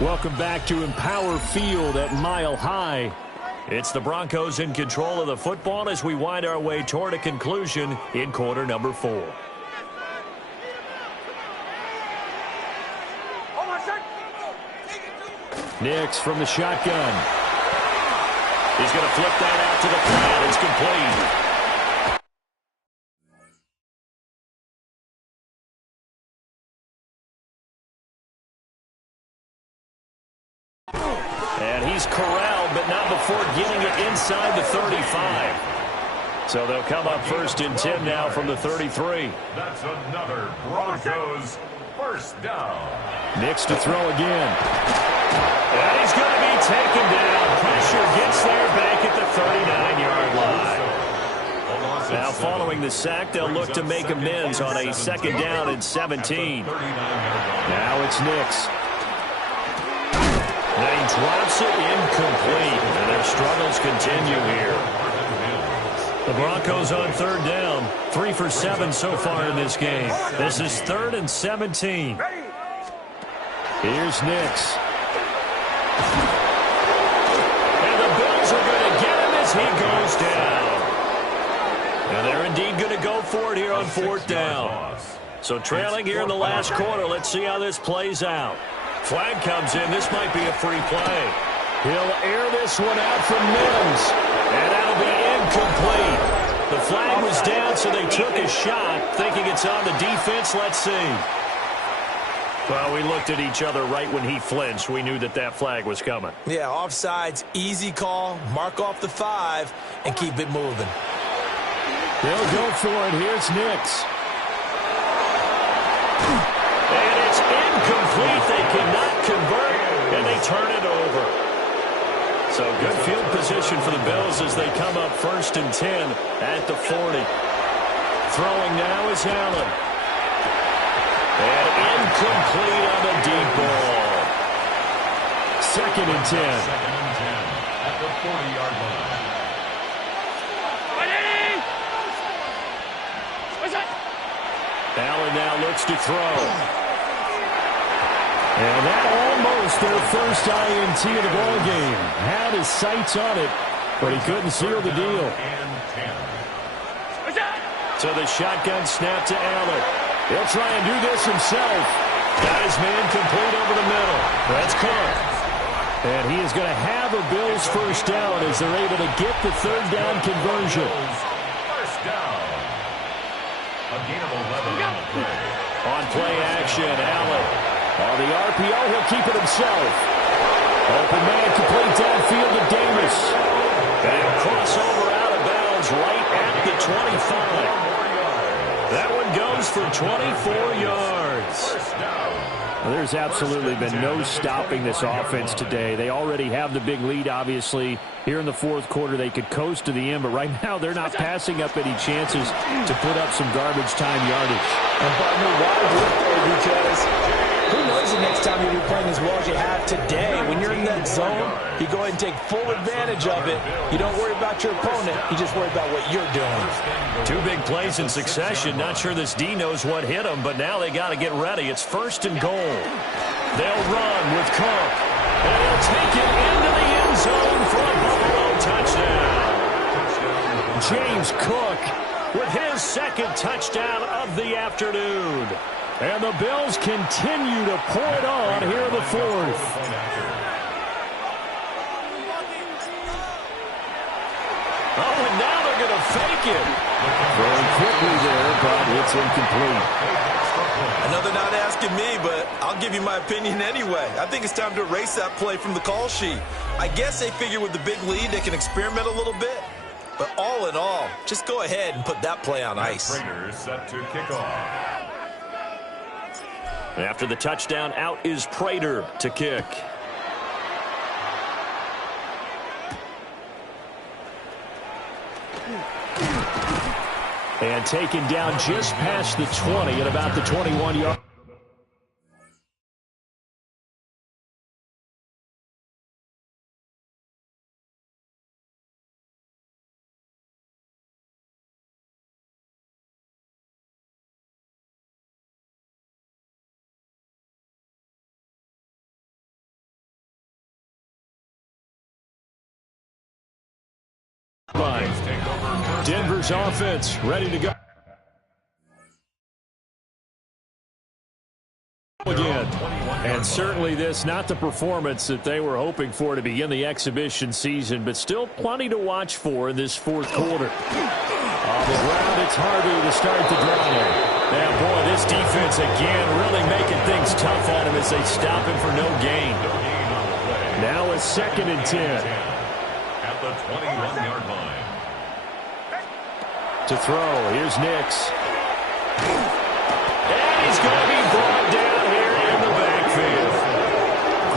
Welcome back to Empower Field at Mile High. It's the Broncos in control of the football as we wind our way toward a conclusion in quarter number 4. Nix from the shotgun. He's going to flip that out to the flat. It's complete. And he's corralled, but not before getting it inside the 35. So they'll come up first and 10 now from the 33. That's another Broncos first down. Nix to throw again. And he's going to be taken down. Pressure gets there back at the 39-yard line. Now following the sack, they'll look to make amends on a second down and 17. Now it's Nix. And he drops it incomplete, and their struggles continue here. The Broncos on third down, 3 for 7 so far in this game. This is 3rd and 17. Here's Nix. And the Bills are going to get him as he goes down. And they're indeed going to go for it here on 4th down. So trailing here in the last quarter, let's see how this plays out. Flag comes in. This might be a free play. He'll air this one out from Mims. And that'll be incomplete. The flag was down, so they took a shot, thinking it's on the defense. Let's see. Well, we looked at each other right when he flinched. We knew that that flag was coming. Yeah, offsides, easy call. Mark off the 5 and keep it moving. They'll go for it. Here's Nix. And it's incomplete. They cannot convert, and they turn it over. So good field position for the Bills as they come up 1st and 10 at the 40. Throwing now is Allen. And incomplete on the deep ball. 2nd and 10. 2nd and 10 at the 40-yard line. Allen now looks to throw. And that almost their first INT of the ball game. Had his sights on it, but he couldn't seal the deal. So the shotgun snap to Allen. He'll try and do this himself. Got his man complete over the middle. That's Cook. And he is going to have a Bills first down as they're able to get the 3rd down conversion. First down. A gain of 11 on the play. On play action, Allen. On the RPO, he'll keep it himself. Open man complete downfield to Davis. And crossover out of bounds right at the 25. That one goes for 24 yards. Well, there's absolutely been no stopping this offense today. They already have the big lead, obviously. Here in the 4th quarter, they could coast to the end, but right now they're not passing up any chances to put up some garbage time yardage. And partner, why would they? Because who knows the next time you'll be playing as well as you have today. When you're in that zone, you go ahead and take full advantage of it. You don't worry about your opponent. You just worry about what you're doing. 2 big plays in succession. Not sure this D knows what hit him, but now they got to get ready. It's 1st and goal. They'll run with Cook. And he'll take it into the end zone for a Buffalo touchdown. James Cook with his 2nd touchdown of the afternoon. And the Bills continue to pour it on here in the 4th. Oh, and now they're going to fake it. Throwing quickly there, but it's incomplete. I know they're not asking me, but I'll give you my opinion anyway. I think it's time to erase that play from the call sheet. I guess they figure with the big lead they can experiment a little bit. But all in all, just go ahead and put that play on ice. Raiders set to kick off. After the touchdown, out is Prater to kick. And taken down just past the 20 at about the 21-yard. Denver's offense ready to go again. And certainly this, not the performance that they were hoping for to begin the exhibition season, but still plenty to watch for in this fourth quarter. On the ground, it's Harvey to start the drive. Now, boy, this defense again really making things tough on him as they stop him for no gain. Now a 2nd and 10. At the 21-yard line. To throw, here's Nix. And he's going to be brought down here in the backfield.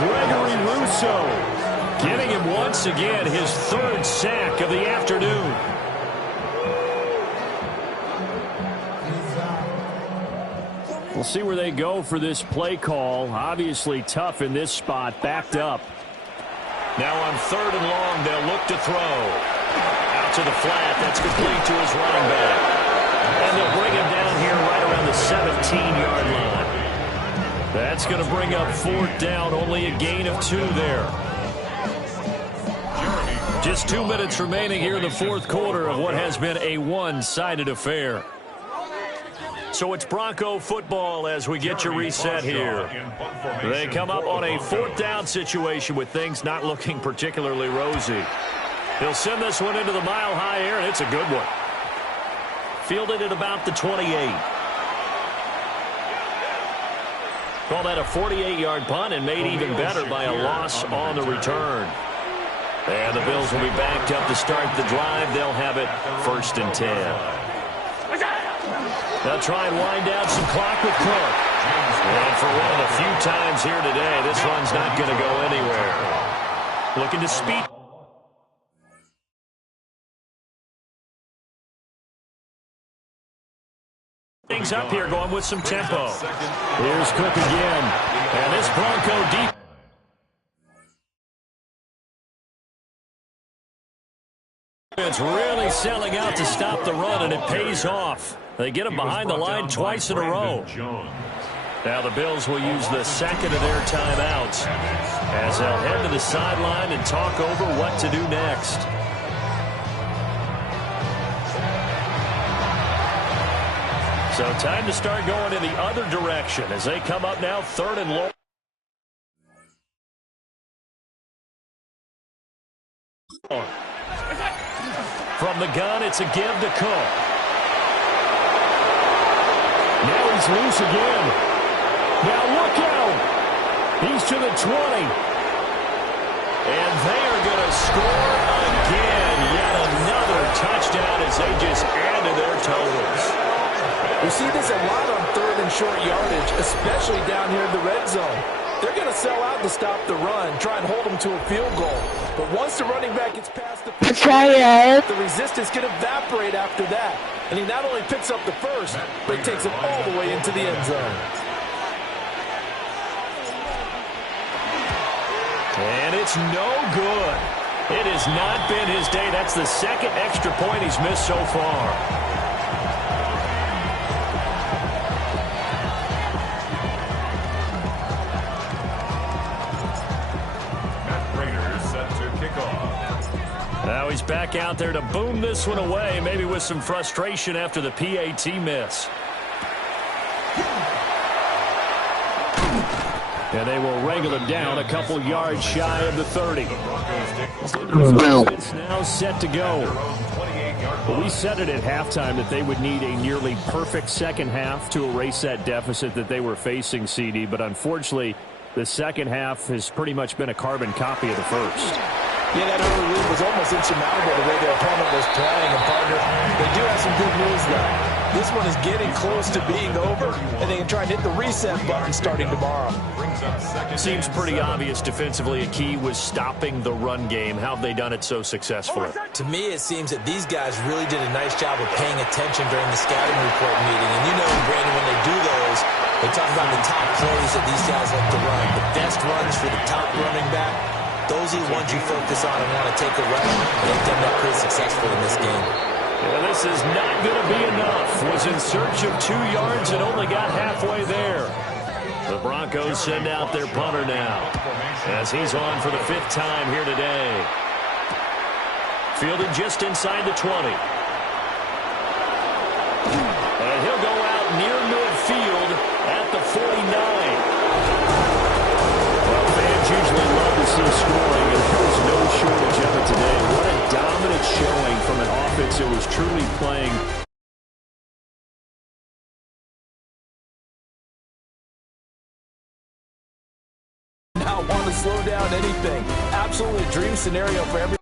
Gregory Rousseau getting him once again his 3rd sack of the afternoon. We'll see where they go for this play call. Obviously tough in this spot, backed up. Now on 3rd and long, they'll look to throw. Out to the flat, that's complete to his running back. And they'll bring him down here right around the 17-yard line. That's going to bring up 4th down, only a gain of 2 there. Just 2 minutes remaining here in the fourth quarter of what has been a one-sided affair. So it's Bronco football as we get you reset here. They come up on a 4th down situation with things not looking particularly rosy. He'll send this one into the mile-high air, and it's a good one. Fielded at about the 28. Call that a 48-yard punt and made even better by a loss on the return. And the Bills will be backed up to start the drive. They'll have it 1st and 10. They'll try and wind down some clock with Cook. And for one of the few times here today, this run's not going to go anywhere. Looking to speed things up here, going with some tempo. Here's Cook again. And this Bronco deep. It's really selling out to stop the run, and it pays off. They get him behind the line twice in a row. Now the Bills will use the 2nd of their timeouts as they'll head to the sideline and talk over what to do next. So time to start going in the other direction as they come up now 3rd and long. From the gun, it's a give to Cook. Now he's loose again. Now look out. He's to the 20. And they are going to score again. Yet another touchdown as they just added their totals. We see this a lot on 3rd and short yardage, especially down here in the red zone. They're going to sell out to stop the run, try and hold them to a field goal. But once the running back gets past the resistance can evaporate after that. And he not only picks up the first, but he takes it all the way into the end zone. And it's no good. It has not been his day. That's the 2nd extra point he's missed so far. Now he's back out there to boom this one away, maybe with some frustration after the PAT miss. And they will wrangle him down a couple yards shy of the 30. It's now set to go. Well, we said it at halftime that they would need a nearly perfect second half to erase that deficit that they were facing, CD. But unfortunately, the second half has pretty much been a carbon copy of the first. Yeah, that early lead was almost insurmountable the way their opponent was playing. And, partner, they do have some good news, though. This one is getting close to being over, and they can try and hit the reset button starting tomorrow. Seems pretty obvious defensively a key was stopping the run game. How have they done it so successfully? To me, it seems that these guys really did a nice job of paying attention during the scouting report meeting. And you know, Brandon, when they do those, they talk about the top plays that these guys like to run. The best runs for the top running back. Those are the ones you focus on and want to take away. They've done that pretty successfully in this game. Yeah, this is not going to be enough. Was in search of 2 yards and only got halfway there. The Broncos send out their punter now as he's on for the 5th time here today. Fielded just inside the 20. showing from an offense that was truly playing not want to slow down anything. Absolutely a dream scenario for every.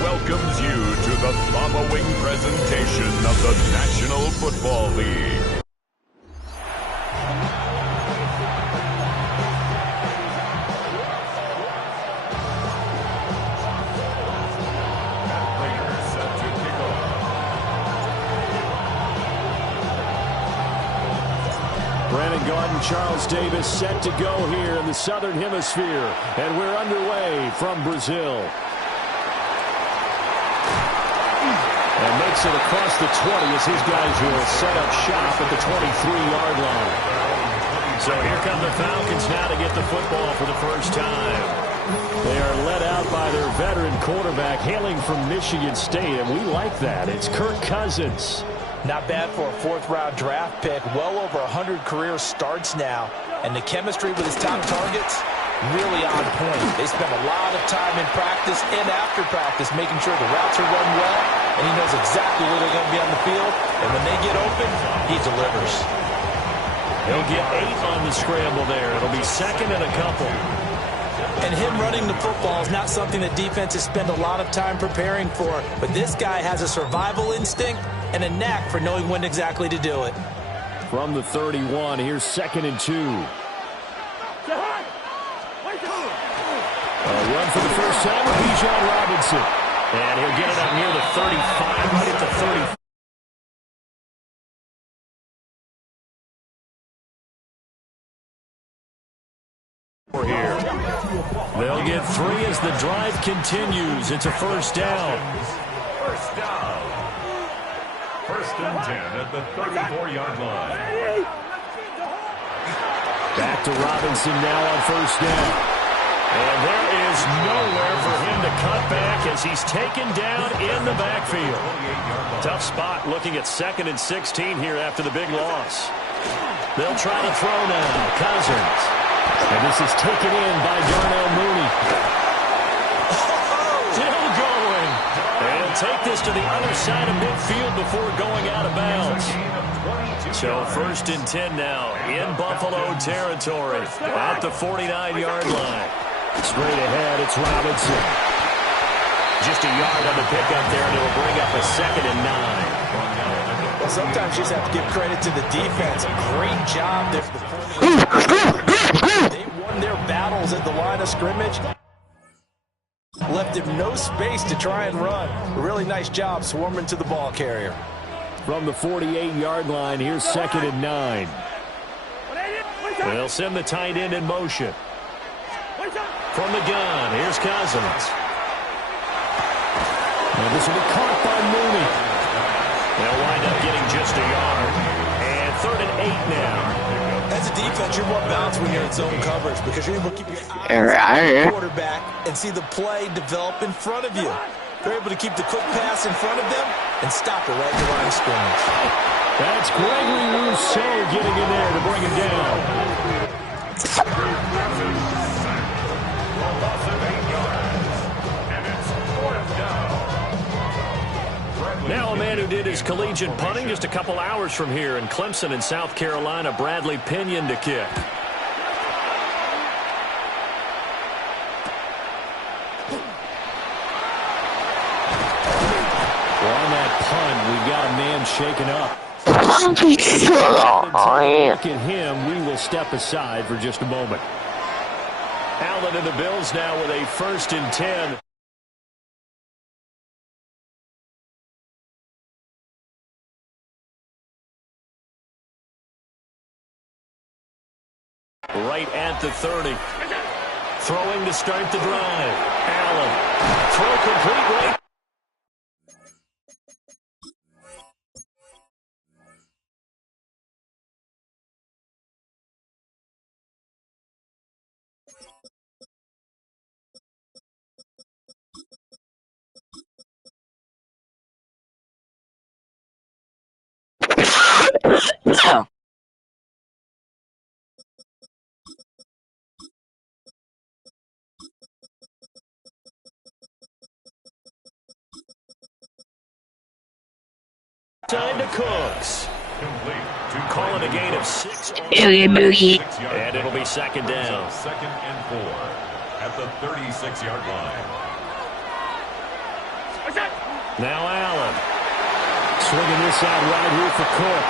Welcomes you to the following presentation of the National Football League. Players set to kick off. Brandon Gaudin, Charles Davis set to go here in the Southern Hemisphere. And we're underway from Brazil. And makes it across the 20 as his guys will set up shop at the 23-yard line. So here come the Falcons now to get the football for the first time. They are led out by their veteran quarterback hailing from Michigan State, and we like that. It's Kirk Cousins. Not bad for a fourth-round draft pick. Well over 100 career starts now. And the chemistry with his top targets, really on point. They spend a lot of time in practice and after practice making sure the routes are run well, and he knows exactly where they're going to be on the field. And when they get open, he delivers. He'll get 8 on the scramble there. It'll be second and a couple. And him running the football is not something that defenses spend a lot of time preparing for. But this guy has a survival instinct and a knack for knowing when exactly to do it. From the 31, here's second and 2. A run for the first time with Bijan Robinson. And he'll get it up near the 35, right at the 30. Here. They'll get 3 as the drive continues. It's a first down. First down. First and 10 at the 34-yard line. Back to Robinson now on first down. And there is nowhere for him to cut back as he's taken down in the backfield. Tough spot looking at 2nd and 16 here after the big loss. They'll try to throw now. Cousins. And this is taken in by Darnell Mooney. Still going. And he'll take this to the other side of midfield before going out of bounds. So 1st and 10 now in Buffalo territory at the 49-yard line. Straight ahead, it's Robinson. Just a yard on the pickup there, and it'll bring up a 2nd and 9. Well, sometimes you just have to give credit to the defense. Great job there. They won their battles at the line of scrimmage. Left him no space to try and run. A really nice job swarming to the ball carrier. From the 48-yard line, here's 2nd and 9. They'll send the tight end in motion. From the gun, here's Cousins. And this will be caught by Mooney. They'll wind up getting just a yard. And 3rd and 8 now. As a defense, you're more balanced when you're in zone coverage because you're able to keep your eyes on the quarterback and see the play develop in front of you. They're able to keep the quick pass in front of them and stop it right at the line of scrimmage. That's Gregory Rousseau getting in there to bring him down. Now a man who did his collegiate punting just a couple hours from here in Clemson in South Carolina, Bradley Pinion to kick. Well, on that punt, we've got a man shaken up. Look at him. We will step aside for just a moment. Allen and the Bills now with a 1st and 10. Right at the 30. Throwing to start the drive. Allen. Throw complete right. Time to Cooks. Calling a gain of 6. And it'll be 2nd down. 2nd and 4 at the 36-yard line. Now Allen. Swinging this out right here for Cook.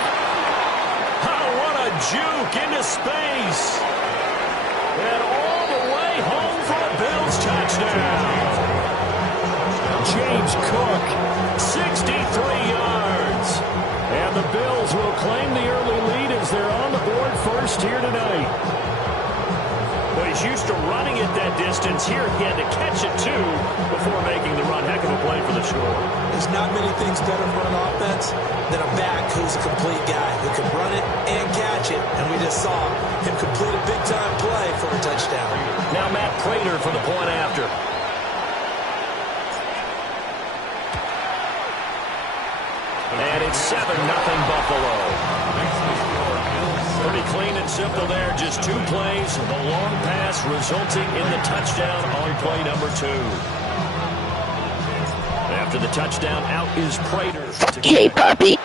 Oh, what a juke into space. And all the way home for a Bills touchdown. James Cook, 63 yards. And the Bills will claim the early lead as they're on the board first here tonight. Well, he's used to running it that distance. Here he had to catch it, too, before making the run. Heck of a play for the score. There's not many things better for an offense than a back who's a complete guy who can run it and catch it. And we just saw him complete a big-time play for a touchdown. Now Matt Prater for the point after. And it's 7-0 Buffalo. Pretty clean and simple there. Just 2 plays. The long pass resulting in the touchdown on play number 2. After the touchdown, out is Prater. Hey, puppy.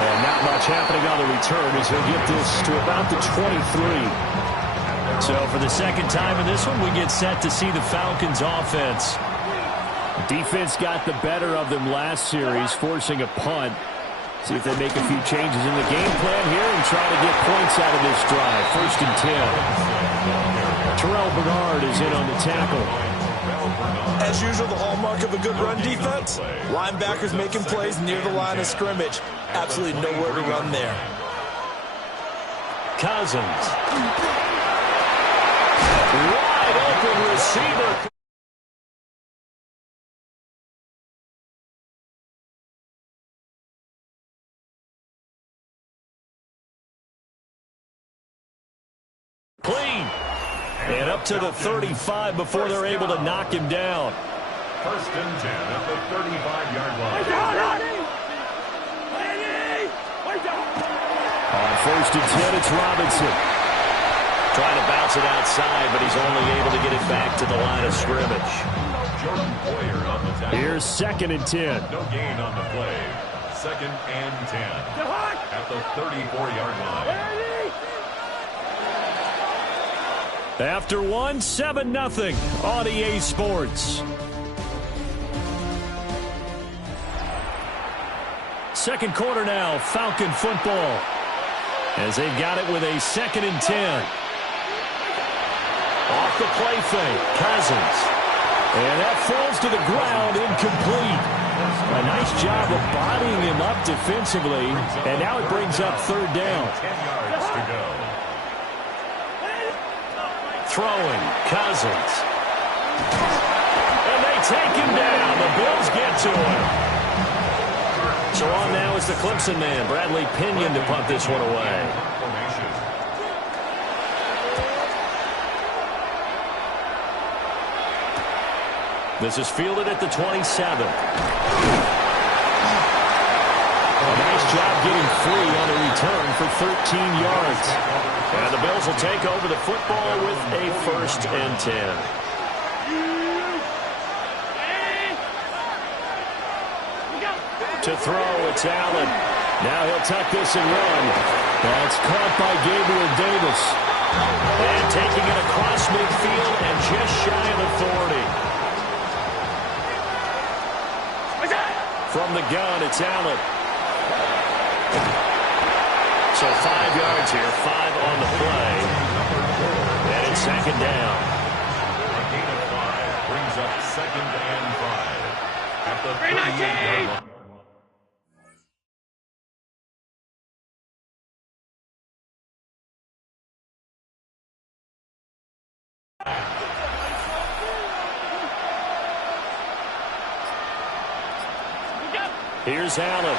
And not much happening on the return as he'll get this to about the 23. So for the 2nd time in this one, we get set to see the Falcons offense. Defense got the better of them last series, forcing a punt. See if they make a few changes in the game plan here and try to get points out of this drive. 1st and 10. Terrell Bernard is in on the tackle. As usual, the hallmark of a good run defense, linebackers making plays near the line of scrimmage. Absolutely nowhere to run there. Cousins. Wide open receiver. And up to the 35 before they're able to knock him down. First and 10 at the 35-yard line. On first and 10, it's Robinson. Trying to bounce it outside, but he's only able to get it back to the line of scrimmage. Jordan Poyer on the tackle. Here's second and 10. No gain on the play. Second and 10 at the 34-yard line. After one, 7-0 on EA Sports. Second quarter now, Falcon football. As they've got it with a second and 10. Off the play fake, Cousins. And that falls to the ground, incomplete. A nice job of bodying him up defensively. And now it brings up third down. 10 yards to go. Throwing, Cousins. And they take him down. The Bills get to him. So on now is the Clemson man, Bradley Pinion, to punt this one away. This is fielded at the 27. A nice job getting free on the return for 13 yards. And the Bills will take over the football with a first and 10. To throw, it's Allen. Now he'll tuck this and run. That's caught by Gabriel Davis. And taking it across midfield and just shy of the 40. From the gun, it's Allen. So 5 yards here, 5 on the play. And it's second down. A gain of 5 brings up second and 5 at the 38-yard line. Here's Allen.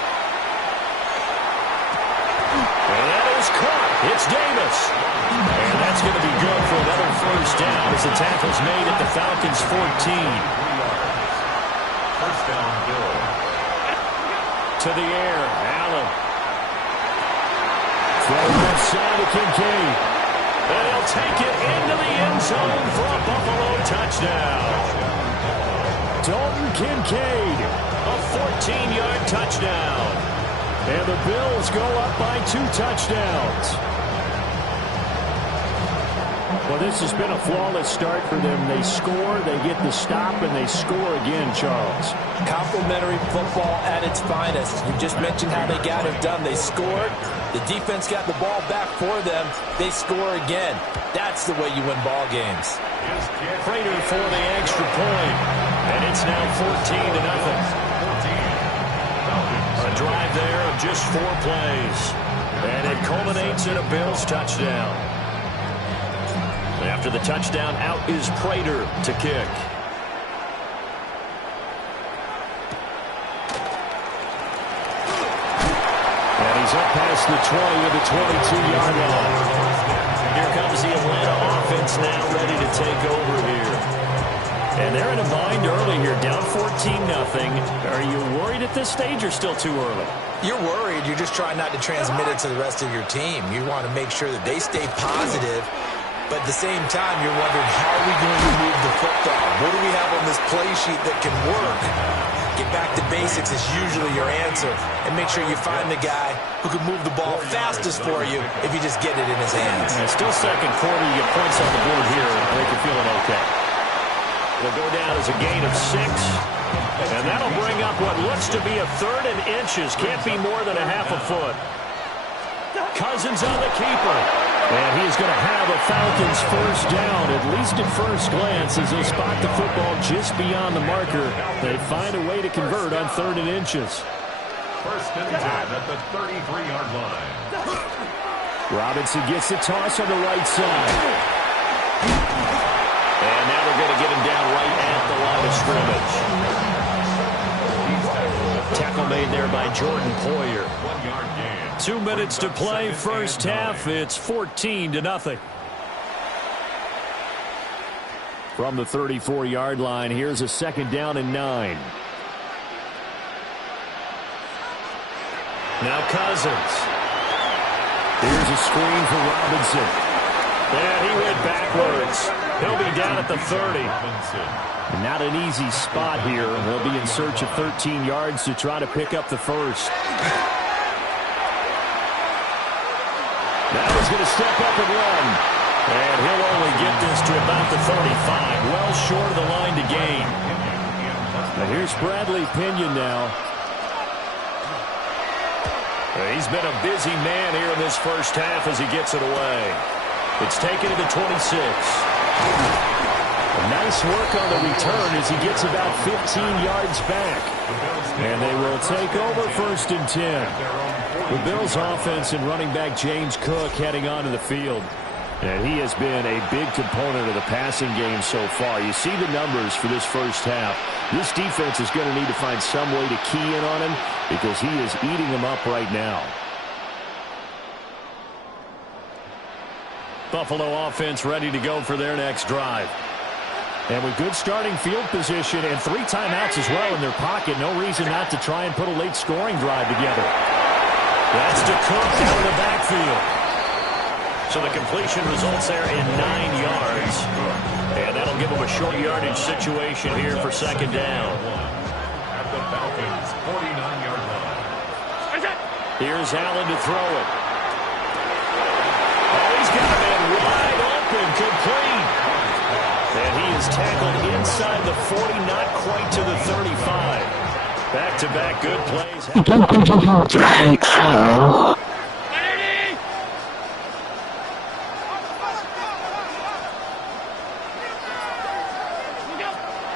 And that is caught. It's Davis. And that's going to be good for another first down as the tackle's made at the Falcons' 14. First down, Bill. To the air, Allen. Throwing left side to Kincaid. And he'll take it into the end zone for a Buffalo touchdown. Dalton Kincaid. A 14-yard touchdown. And the Bills go up by 2 touchdowns. Well, this has been a flawless start for them. They score, they get the stop, and they score again, Charles. Complimentary football at its finest. You just mentioned how they got it done. They scored. The defense got the ball back for them. They score again. That's the way you win ball games. Prater for the extra point. And it's now 14-0. A drive there of just 4 plays. And it culminates in a Bills touchdown. After the touchdown, out is Prater to kick. And he's up past the 20 of the 22-yard line. Here comes the Atlanta offense now ready to take over here. And they're in a bind early here, down 14-0. Are you worried at this stage or still too early? You're worried. You're just trying not to transmit it to the rest of your team. You want to make sure that they stay positive. But at the same time, you're wondering, how are we going to move the football? What do we have on this play sheet that can work? Get back to basics is usually your answer. And make sure you find the guy who can move the ball fastest for you if you just get it in his hands. And still second quarter, you get points on the board here. I think you're feeling okay. It'll go down as a gain of 6. And that'll bring up what looks to be a third and inches. Can't be more than a half a foot. Cousins on the keeper. And he's going to have a Falcons first down, at least at first glance, as they spot the football just beyond the marker. They find a way to convert on third and inches. First and 10 at the 33-yard line. Robinson gets the toss on the right side. And now they're going to get him down right at the line of scrimmage. Tackle made there by Jordan Poyer. 1 yard gain. 2 minutes to play, first half. It's 14-0. From the 34-yard line, here's a 2nd down and 9. Now Cousins. Here's a screen for Robinson. And he went backwards. He'll be down at the 30. Not an easy spot here. They'll be in search of 13 yards to try to pick up the first. Now he's going to step up and run. And he'll only get this to about the 35. Well short of the line to gain. Now here's Bradley Pinion now. He's been a busy man here in this first half as he gets it away. It's taken to the 26. Nice work on the return as he gets about 15 yards back. And they will take over 1st and 10. The Bills offense and running back James Cook heading onto the field. And he has been a big component of the passing game so far. You see the numbers for this first half. This defense is going to need to find some way to key in on him because he is eating them up right now. Buffalo offense ready to go for their next drive. And with good starting field position and 3 timeouts as well in their pocket, no reason not to try and put a late scoring drive together. That's to Cook out of the backfield. So the completion results there in 9 yards. And that'll give them a short yardage situation here for 2nd down. At the Falcons' 49-yard line. Here's Allen to throw it. Oh, he's got a man wide open, complete. And he is tackled inside the 40, not quite to the 35. Back-to-back good plays.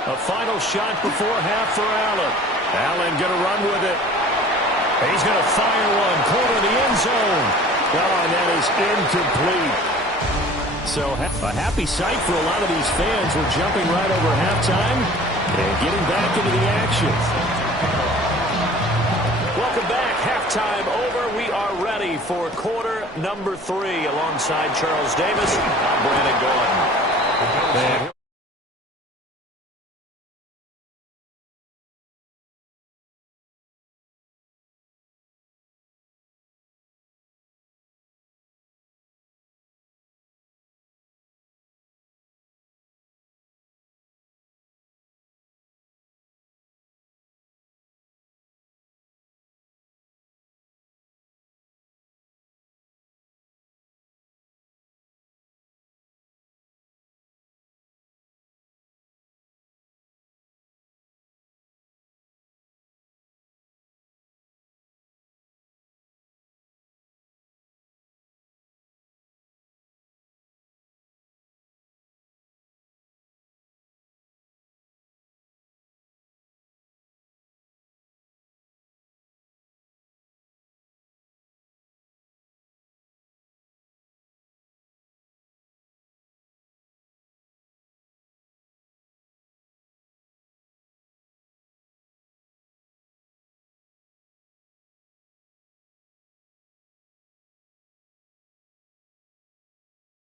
A final shot before half for Allen. Allen going to run with it. He's going to fire one. Corner of the end zone. Oh, and that is incomplete. So a happy sight for a lot of these fans. We're jumping right over halftime and getting back into the action. Welcome back. Halftime over. We are ready for quarter number 3 alongside Charles Davis. I'm Brandon Gold.